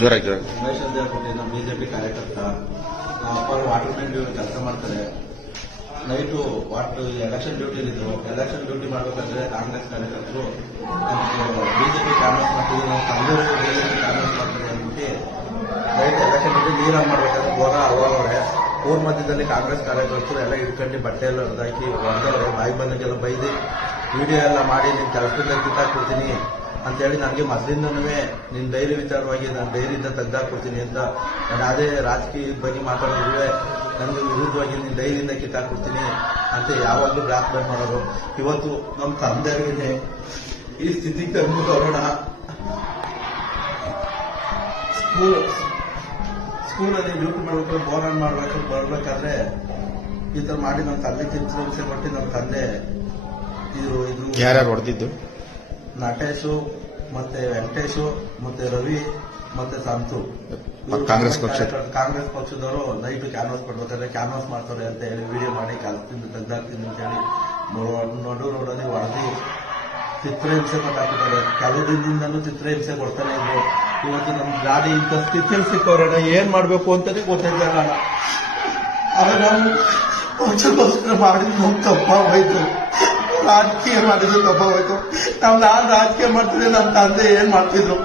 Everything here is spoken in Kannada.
ಜೋರಾಗಿ ಜೋರಾಗಿ. ನಮ್ಮ ಬಿಜೆಪಿ ಕಾರ್ಯಕರ್ತ ಅಪ್ಪ ವಾಟರ್ ಮ್ಯಾನ್ ಕೆಲಸ ಮಾಡ್ತಾರೆ. ನೈಟು ವಾಟ್ ಎಲೆಕ್ಷನ್ ಡ್ಯೂಟಿ ಇದ್ರು. ಎಲೆಕ್ಷನ್ ಡ್ಯೂಟಿ ಮಾಡಬೇಕಂದ್ರೆ ಕಾಂಗ್ರೆಸ್ ಕಾರ್ಯಕರ್ತರು ಬಿಜೆಪಿ ಕಾಂಗ್ರೆಸ್ ಮಾಡ್ತೀವಿ, ನಾವು ತಂದೂರು ಬಿಜೆಪಿ ಕಾಂಗ್ರೆಸ್ ಮಾಡ್ತಾರೆ ಅಂದ್ಬಿಟ್ಟು ನೈಟ್ ಎಲೆಕ್ಷನ್ ಡ್ಯೂಟಿ ನೀರಾಗಿ ಮಾಡ್ಬೇಕಾದ್ರೆ ಹೋಗ ಹೋಗವ್ರೆ ಊರ್ ಮಧ್ಯದಲ್ಲಿ ಕಾಂಗ್ರೆಸ್ ಕಾರ್ಯಕರ್ತರು ಎಲ್ಲ ಇಟ್ಕೊಂಡು ಬಟ್ಟೆ ಎಲ್ಲ ಹೊಡೆದಾಕಿ ಹೊಡೆದವ್ರೆ ಬಾಯಿ ಬಂದಂಗೆಲ್ಲ ಬೈದು ವಿಡಿಯೋ ಎಲ್ಲ ಮಾಡಿ ನಿಮ್ಮ ಕೆಲಸದಿಂದ ಕಿತ್ತಾಕ್ಬಿಡ್ತೀನಿ. ಅಂತೇಳಿ ನನಗೆ ಮೊದಲಿಂದನೂ ನಿನ್ನ ಧೈರ್ಯ ವಿಚಾರವಾಗಿ ನಾನು ಡೈರಿಯಿಂದ ತೆಗ್ದಾಕೊಡ್ತೀನಿ ಅಂತ ನಾನು ಅದೇ ರಾಜಕೀಯದ ಬಗ್ಗೆ ಮಾತಾಡಿದ್ರೆ ನನಗೆ ವಿರುದ್ಧವಾಗಿ ನಿನ್ನ ಡೈರಿಯಿಂದ ಕಿತ್ತಾಕೊಡ್ತೀನಿ ಅಂತ ಯಾವಾಗಲೂ ಬ್ಲಾಕ್ ಮೇಲ್ ಮಾಡೋರು. ಇವತ್ತು ನಮ್ಮ ತಂದೆಯವರಿಗೆ ಈ ಸ್ಥಿತಿಗೆ ತಂದು ಬರೋಣ ಸ್ಕೂಲ್, ಸ್ಕೂಲಲ್ಲಿ ಡ್ಯೂಟಿ ಮಾಡಬೇಕು ಬೋರ್ ಆನ್ ಮಾಡ್ಬೇಕು, ಬರ್ಬೇಕಾದ್ರೆ ಈ ತರ ಮಾಡಿ ನಮ್ಮ ತಂದೆ ಚಿತ್ರಹಿಂಸೆ ಕೊಟ್ಟು ನಮ್ಮ ತಂದೆ ಇದು ಇದು ಯಾರ್ಯಾರು ಹೊಡೆದಿದ್ದು? ನಟೇಶು ಮತ್ತೆ ವೆಂಕಟೇಶು ಮತ್ತೆ ರವಿ ಮತ್ತೆ ಸಂತು. ಕಾಂಗ್ರೆಸ್ ಪಕ್ಷ ಕಾಂಗ್ರೆಸ್ ಪಕ್ಷದವರು ಲೈಟ್ ಕ್ಯಾನ್ವಾಸ್ ಕೊಡ್ಬೇಕಾದ್ರೆ ಕ್ಯಾನ್ವಾಸ್ ಮಾಡ್ತಾರೆ ಅಂತ ಹೇಳಿ ವಿಡಿಯೋ ಮಾಡಿ ಕಲ್ತಿಂದ ತೆಗ್ದಾಕ್ತೀನಿ ಅಂತ ಹೇಳಿ ನೋಡು ನೋಡೋದು ಚಿತ್ರ ಚಿತ್ರಹಿಂಸೆ ಕೊಟ್ಟಾಕ್ಬಿಟ್ಟಾರೆ ಕೆಲವು ಚಿತ್ರ ಚಿತ್ರಹಿಂಸೆ ಕೊಡ್ತಾನೆ ಇದ್ರು. ಇವತ್ತು ನಮ್ ಗಾಡಿ ಇಂಥ ಸ್ಥಿತಿಯಲ್ಲಿ ಸಿಕ್ಕವ್ರಣ್ಣ ಏನ್ ಮಾಡ್ಬೇಕು ಅಂತಾನೆ ಗೊತ್ತಿಲ್ಲ ಅವಾಗ ನಾವು ಪಕ್ಷಕ್ಕೋಸ್ಕರ ಮಾಡಿದ್ ತಪ್ಪಾಗೋಯ್ತು ರಾಜಕೀಯ ಮಾಡಿದ್ರು ತಪ್ಪಾಗೋಯ್ತು. ನಮ್ದು ನಾನ್ ರಾಜಕೀಯ ಮಾಡ್ತಿದ್ರೆ ನಮ್ಮ ತಂದೆ ಏನ್ ಮಾಡ್ತಿದ್ರು?